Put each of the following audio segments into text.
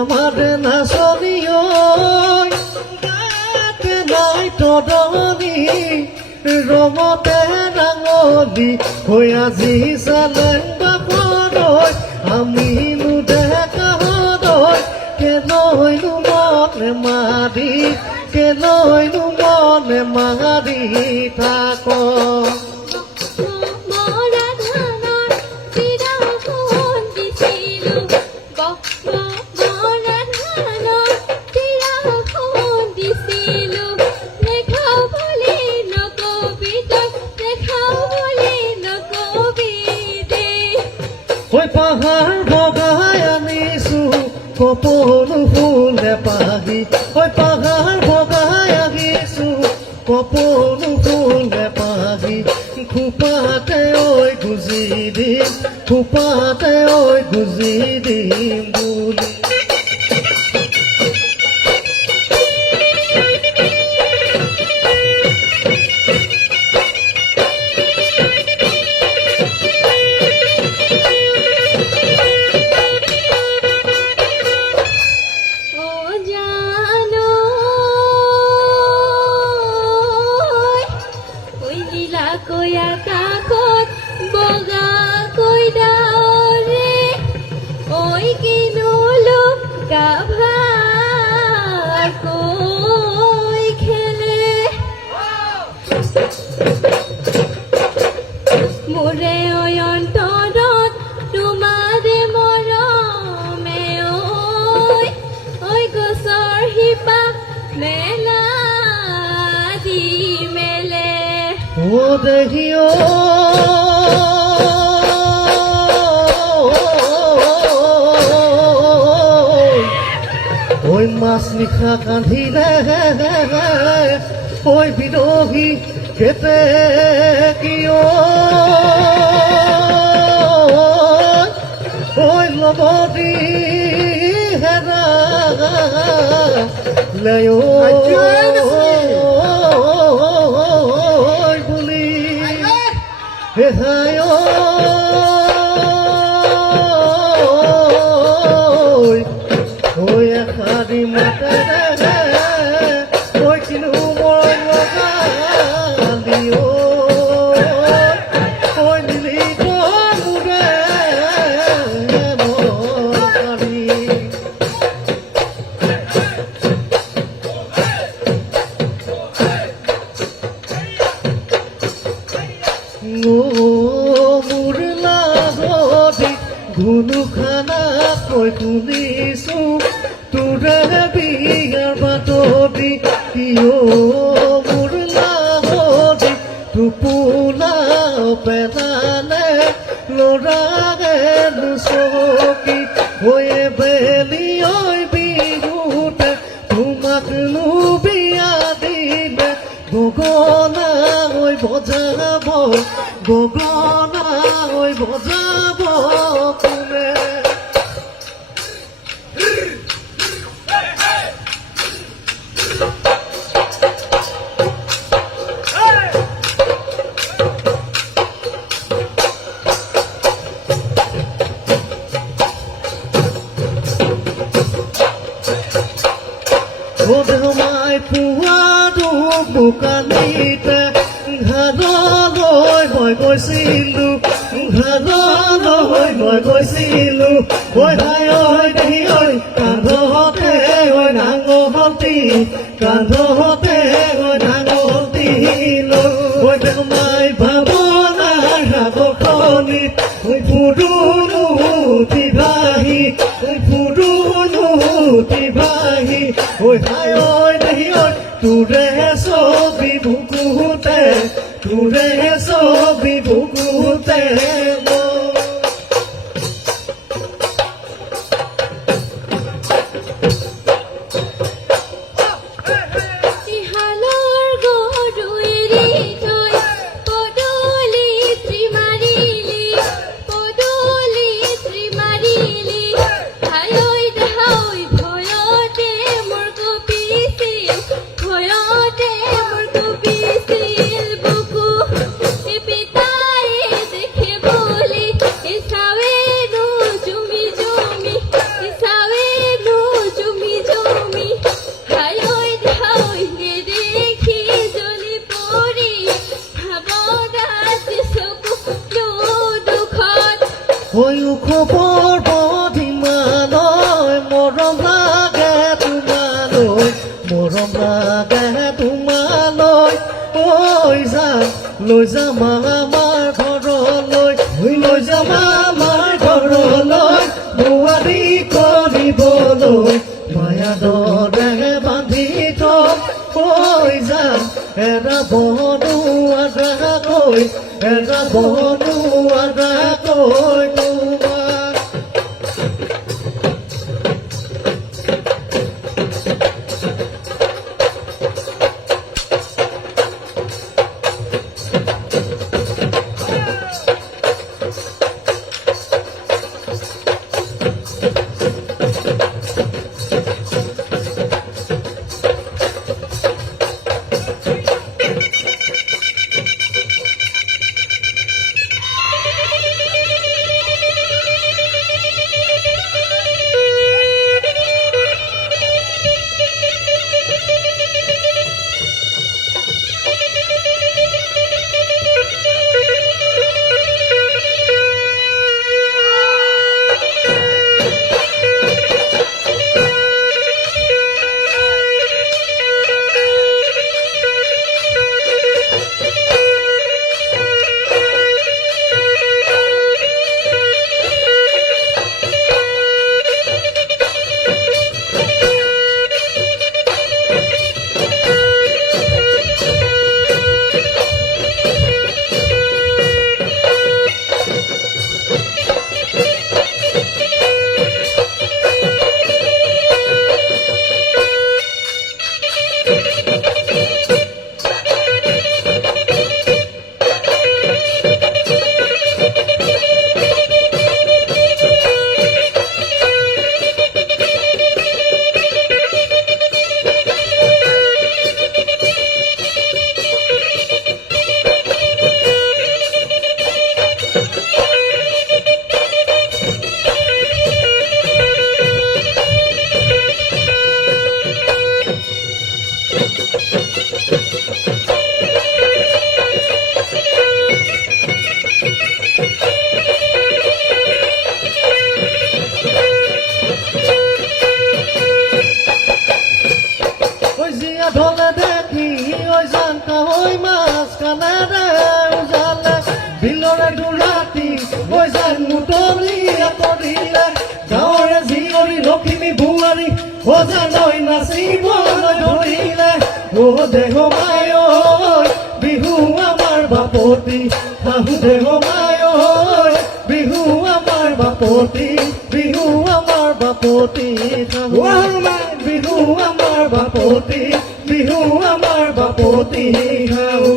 আমাৰ নাচনি গাতে নাই তদনি ৰঙতে ৰাঙলি হৈ আজি চালেং বাপৰৈ আমিনো দেখাৰৈ কেলৈনো মনে মাৰি কেলৈনো মনে মাৰি থাক পাহাৰ বগাই আনিছো কপৌনো ফুলে পাহি পাহাৰ বগাই আহিছো কপৌনো ফুলে পাহি খোপাতে গুজি দিম খোপাতে গুজি দিম বুলি মোরে অন্তৰত তোমাৰে মৰমে ঐ গছৰ শিপা মেলা দি মেলে ও দেহিও ঐ মাছ নিশা কান্দিলে ঐ বিৰহী কেতে কিয় ঐ লবদি হেৰা লয় বুলি হেহায় ঐ এষাৰি মাতেৰে ঐ কিনো মই লগালি ঐ মিলিত মোৰে মৰি মোৰ লাজদি ধুনুখানা কৈ শুনিছো তোৰে বিয়াৰ বাতৰি কিয় মোৰ লাজদি টোপোলা পেলালে ল'ৰাগে চকী হৈয়ে বেলি বিহুতে তোমাকনো বিয়া দিলে গগনা বজাব গগনা বজাব কোনে সোমাই পুৱাটো বোকানিতে ঘাটলৈ মই গৈছিলো ঘাটলৈ মই গৈছিলো দেহি কান্ধতে ডাঙৰতি কান্ধতে ডাঙৰতি লৈ সোমাই ভাৱনাৰ সাগৰখনিত ফুৰোনো তিভাহি ফুৰোনো তিভাহি ঐ হায় ঐ দেহি ঐ তোৰে ছবি বুকুতে তোৰে ছবি বুকুতে ইহালৰ গৰু এৰি থৈ পদূলিত মাৰিলি হায়ৈ দেহাই ভয়তে মোৰ কঁপিছিল বুকু পিতাই দেখে বুলি চাৱেনো জুমি জুমি হায়ৈ দেহাই নেদেখি জ্বলি পৰি ভাৱনাত চকু দুখত ঐ খবৰ বধিমালৈ মৰম লাগে তোমালৈ ঐ যাম লৈ যাম আমাৰ ঘৰলৈ লৈ যাম আমাৰ ঘৰলৈ বোৱাৰী কৰিবলৈ মায়া দৰে বান্ধি থম ঐ যাম এৰাব নোৱাৰাকৈ তোমাক ঢলে দেখি ঐ জান কাৱৈ মাছ কাণেৰে উজালে বিলৰে দুৰাতি ঐ জান মুতলিয়া পৰিলে গাঁৱৰে জীয়ৰী লখিমী বোৱাৰী অজানৈ নাচিবলৈ ধৰিলে ও দেহ মায় বিহু আমাৰ বাপতি শাহু দেহ মায় বিহু আমাৰ বাপতি বিহু আমাৰ বাপতি শাহু বিহু আমাৰ বাপতি বিহু আমাৰ বাপতি শাহু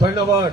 ধন্যবাদ।